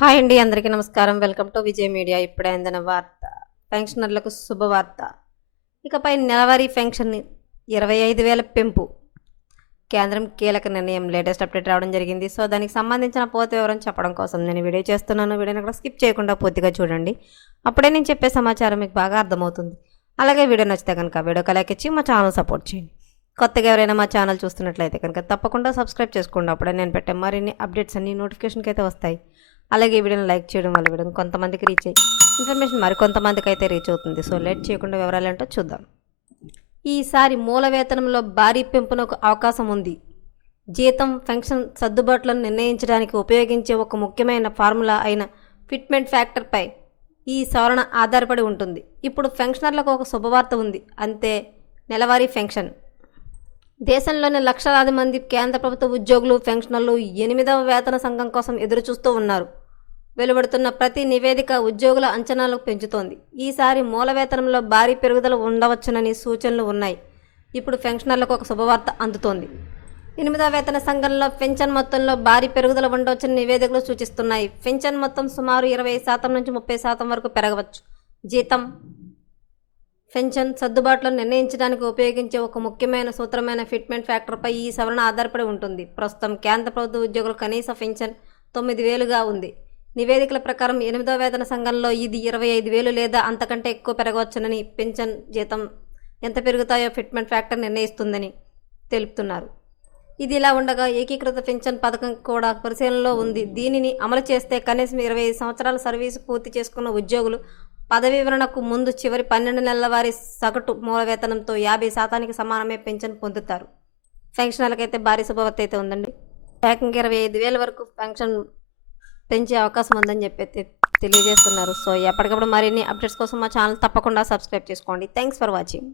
Hi అండి, అందరికీ నమస్కారం. Welcome to Vijay media. ఇప్పుడే అందిన వార్త. పెన్షనర్లకు శుభవార్త. ఇకపై నెలవారీ పెన్షన్ 25,000 పెంపు. కేంద్రం కీలక నిర్ణయం. లేటెస్ట్ అప్డేట్ రావడం జరిగింది. సో దానికి సంబంధించిన పూర్తి వివరం చెప్పడం కోసం నేను వీడియో చేస్తున్నాను. వీడియోని కూడా స్కిప్ చేయకుండా పూర్తిగా చూడండి. అప్పుడే నేను చెప్పే సమాచారం మీకు బాగా అర్థమవుతుంది. అలాగే వీడియో నచ్చితే కనుక వీడియోకి లైక్ ఇచ్చి మా ఛానల్ సపోర్ట్ చేయండి. కొత్తగా ఎవరైనా మా ఛానల్ చూస్తున్నట్లయితే కనుక తప్పకుండా సబ్స్క్రైబ్ చేసుకోండి. అప్పుడే నేను పెట్టే మరిన్ని అప్డేట్స్ అన్ని నోటిఫికేషన్కి అయితే వస్తాయి. అలాగే వీడియోని లైక్ చేయడం వల్ల వీడియో కొంతమందికి రీచ్ అయ్యి ఇన్ఫర్మేషన్ మరికొంతమందికి అయితే రీచ్ అవుతుంది. సో లేట్ చేయకుండా వివరాలు ఏంటో చూద్దాం. ఈసారి మూల వేతనంలో భారీ పెంపునకు అవకాశం ఉంది. జీతం, పెన్షన్ సర్దుబాట్లను నిర్ణయించడానికి ఉపయోగించే ఒక ముఖ్యమైన ఫార్ములా అయిన ఫిట్మెంట్ ఫ్యాక్టర్పై ఈ సవరణ ఆధారపడి ఉంటుంది. ఇప్పుడు పెన్షనర్లకు ఒక శుభవార్త ఉంది. అంతే, నెలవారీ పెన్షన్. దేశంలోని లక్షలాది మంది కేంద్ర ప్రభుత్వ ఉద్యోగులు, పెన్షనర్లు 8వ వేతన సంఘం కోసం ఎదురుచూస్తూ ఉన్నారు. వెలువడుతున్న ప్రతి నివేదిక ఉద్యోగుల అంచనాలకు పెంచుతోంది. ఈసారి మూల వేతనంలో భారీ పెరుగుదల ఉండవచ్చునని సూచనలు ఉన్నాయి. ఇప్పుడు పెన్షనర్లకు ఒక శుభవార్త అందుతోంది. 8వ వేతన సంఘంలో పెన్షన్ మొత్తంలో భారీ పెరుగుదల ఉండవచ్చని నివేదికలు సూచిస్తున్నాయి. పెన్షన్ మొత్తం సుమారు 20% నుంచి 30% వరకు పెరగవచ్చు. జీతం, పెన్షన్ సర్దుబాట్లను నిర్ణయించడానికి ఉపయోగించే ఒక ముఖ్యమైన సూత్రమైన ఫిట్మెంట్ ఫ్యాక్టర్పై ఈ సవరణ ఆధారపడి ఉంటుంది. ప్రస్తుతం కేంద్ర ప్రభుత్వ ఉద్యోగుల కనీస పెన్షన్ 9,000గా ఉంది. నివేదికల ప్రకారం 8వ వేతన సంఘంలో ఇది 25,000 లేదా అంతకంటే ఎక్కువ పెరగవచ్చునని, పెన్షన్, జీతం ఎంత పెరుగుతాయో ఫిట్మెంట్ ఫ్యాక్టర్ నిర్ణయిస్తుందని తెలుపుతున్నారు. ఇది ఇలా ఉండగా ఏకీకృత పెన్షన్ పథకం కూడా పరిశీలనలో ఉంది. దీనిని అమలు చేస్తే కనీసం 25 సంవత్సరాల సర్వీసు పూర్తి చేసుకున్న ఉద్యోగులు పదవీ విరమణకు ముందు చివరి 12 నెలల వారి సగటు మూల వేతనంతో 50% సమానమే పెన్షన్ పొందుతారు. పెన్షనర్లకైతే భారీ శుభవార్త అయితే ఉందండి. ఏకంగా 25,000 వరకు పెన్షన్ పెంచే అవకాశం ఉందని చెప్పి తెలియజేస్తున్నారు. సో ఎప్పటికప్పుడు మరిన్ని అప్డేట్స్ కోసం మా ఛానల్ తప్పకుండా సబ్స్క్రైబ్ చేసుకోండి. Thanks for watching.